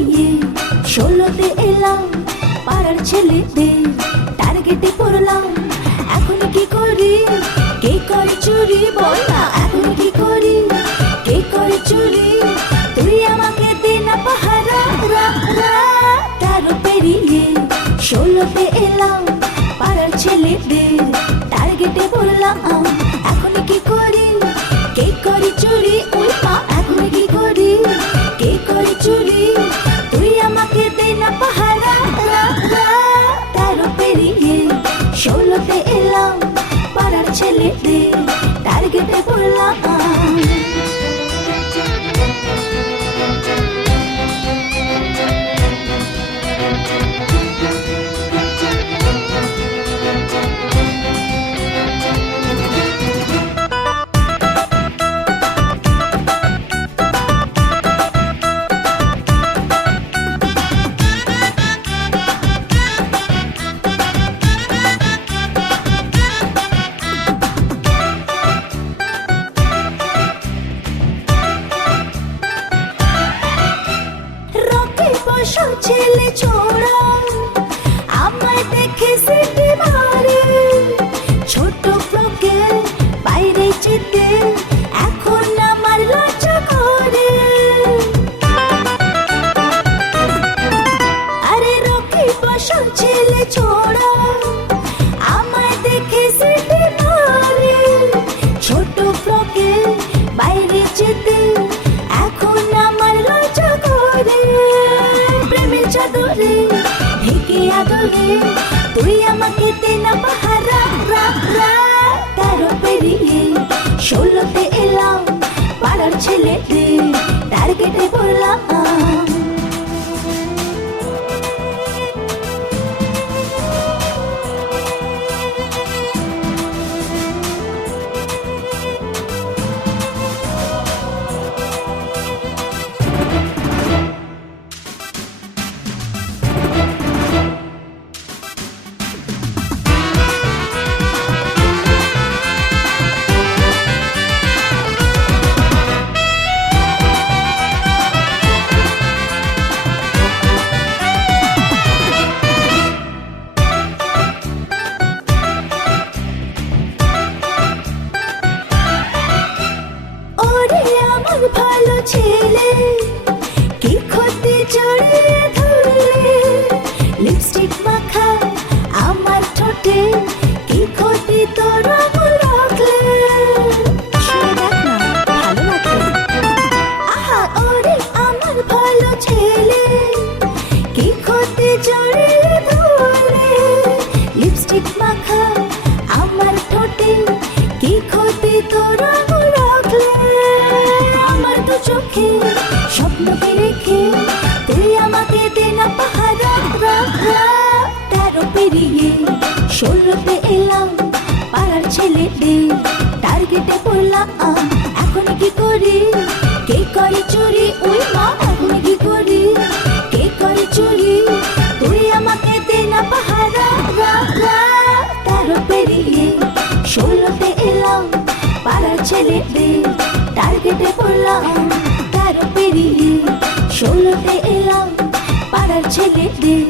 পেরিয়ে 16তে এলাম, পাড়ার ছেলেদের টার্গেটে পড়লাম। এখন কি করি, কে করে চুরি, বল না এখন কি করি, কে করে চুরি, তুই আমাকে দে না পাহারা। 13 পেরিয়ে 16তে এলাম, পাড়ার ছেলেদের টার্গেটে পড়লাম। এখন কি করি, কে করে চুরি, ওই মা এখন কি করি, কে করে চুরি, তুই আমাকে দে না পাহারা। 13 পেরিয়ে 16তে এলাম, পাড়ার ছেলেদের টার্গেটে পড়লাম। ছেলে ছোড়া আমায় দেখে সিটি মারে, ছোট ফ্রকে বাইরে যেতে এখন আমার লজ্জা করে। আরে রকি বসন ছেলে ছোড়া আমায় দেখে সিটি মারে, ছোট ফ্রকে বাইরে যেতে এখন আমার লজ্জা করে। চাদরে ঢেকে আদরে তুই আমাকে দে না পাহারা। 13 পেরিয়ে 16তে এলাম, পাড়ার ছেলেদের টার্গেটে পড়লাম। ভালো ছেলে কি ক্ষতি জড়িয়ে ধরলে, লিপস্টিক মাখা আমার ঠোঁটে কি ক্ষতি তোর রাখলে। আহা ওরে আমার ভালো ছেলে কি ক্ষতি জড়িয়ে ধরলে, লিপস্টিক মাখা আমার ঠোঁটে কি ক্ষতি তোর রাখলে। চোখে স্বপ্নকে রেখে তুই আমাকে দে না পাহারা। 13 পেরিয়ে 16তে এলাম, পাড়ার ছেলেদের টার্গেটে পড়লাম। এখন কি করি, কে করে চুরি, ওই মা এখন কি করি, কে করে চুরি, তুই আমাকে দে না পাহারা। 13 পেরিয়ে 16তে এলাম, পাড়ার ছেলেদের টার্গেটে পড়লাম। 13 পেরিয়ে 16তে এলাম, পাড়ার ছেলেদের